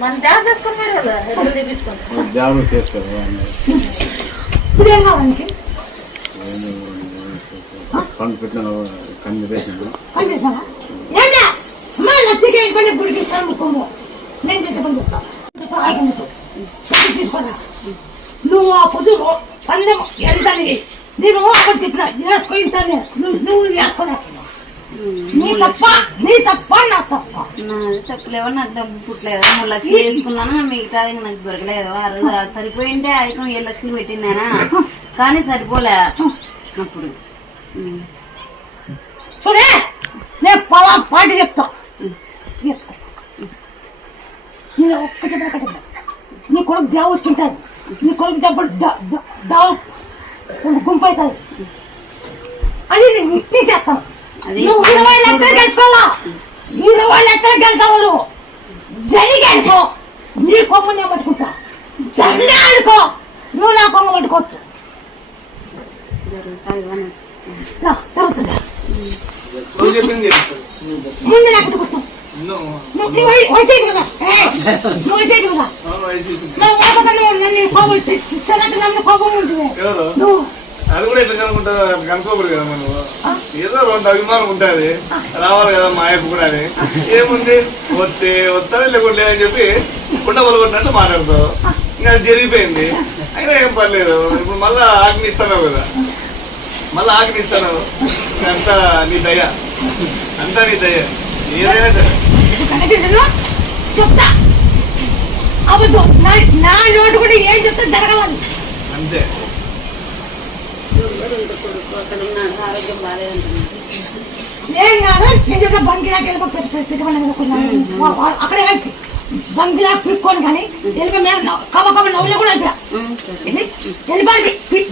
మన జాబ్ చేసుకున్నారు కదా ఎదురు జాబ్ చేస్తారు ఫండ్ పెట్టిన కన్ను వేసింది నువ్వు ఆ పొద్దు పల్లెం ఎంతని నేను అక్కడ చెప్పిన వేసుకుంటానే నువ్వు వేసుకున్నా నీ తప్ప నా తప్ప నాది తప్పలేవో నాకు డబ్బు పుట్టలేదు 3 లక్షలు వేసుకున్నాను మిగతా నాకు దొరకలేదు ఆ రోజు సరిపోయింటే 7 లక్షలు పెట్టిందేనా కానీ సరిపోలే అప్పుడు చూడే నేను పలా పాటి చెప్తా వేసుకో నేను ఒక్కటి నీ కొడుకు జాబ్ వచ్చింటాను నీ కొడుకు జబ్బు దావు గుంపు అవుతుంది అది నేను చేస్తాను నువ్వు 20 లక్షలు గెలుచుకోవాలా 20 లక్షలు గెలుచావు జరిగి అనుకో నీ కొమ్ము నేను పట్టుకుంటా జరిగే అనుకో నువ్వు నా కొమ్మ పట్టుకోవచ్చు జరుగుతుందా ముందు నాకు కూర్చో నువ్వు వచ్చేది కదా నువ్వు వచ్చేది కదా నన్ను కోపం నన్ను కోపం ఉంటుంది నువ్వు అది కూడా ఎట్లా కనుకుంటారు కనుక్కోకూడదు కదా మనం ఏదో 2 అభిమానం ఉంటుంది రావాలి కదా మా ఆయప్ప కూడా అని ఏముంది వస్తానే లేకుండా లేదని చెప్పి కుండ పలుకొట్టినట్టు మాట్లాడతావు ఇంకా అది జరిగిపోయింది అయినా ఏం పర్లేదు ఇప్పుడు మళ్ళా ఆజ్ఞిస్తాను కదా మళ్ళీ ఆజ్ఞిస్తాను అంతా నీ దయ అంతా నీ దయ ఏదైనా సరే చెప్తా అబద్ధం నా నోటు కూడా ఏం చెప్తా జరగవాలి అంతే ఆరోగ్యం బాగాలేదంటున్నాను ఏం కాదు నిజంగా బంగిలాకి అక్కడే బంగిలా పిక్కొని కానీ వెళ్ళిపోయి మేము కవ నవ్వులో కూడా వెళ్ళిపోయి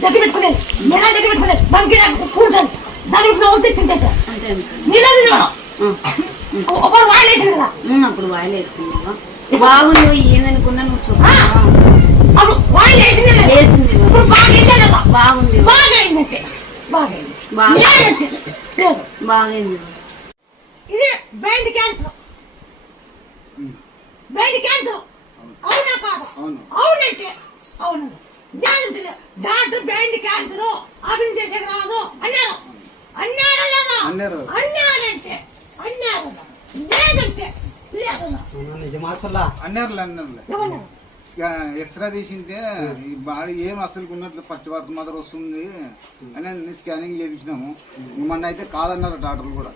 దగ్గర పెట్టుకునేది ఎలా దగ్గర పెట్టుకునేది బంగిలా కూర్చొని దగ్గర నవ్వుతే తింటే నిలదు ఒకరు వాయిలేసింది కదా అప్పుడు వాయిల్ వేసుకున్నావా బాగుంది ఏందనుకున్నా నువ్వు చూడ అప్పుడు వాయిల్ వేసింది వేసింది బాగుంది బాగైందంటే బాగైంది ఇది బ్రెయిన్ క్యాన్సర్ అవునా కాదు అవునంటే అవును డాక్టర్ బ్రెయిన్ క్యాన్సర్ ఆపరేషన్ చేసేది రాదు అన్నారా లేదా అన్నారంటే అన్నారు లేదంటే అన్నారు ఎక్స్రా తీసింటే ఈ బాడీ ఏం అసలు ఉన్నట్లు పచ్చివార్త మాత్రం వస్తుంది అని స్కానింగ్ చేయించినాము మొన్న అయితే కాదన్నారు డాక్టర్లు కూడా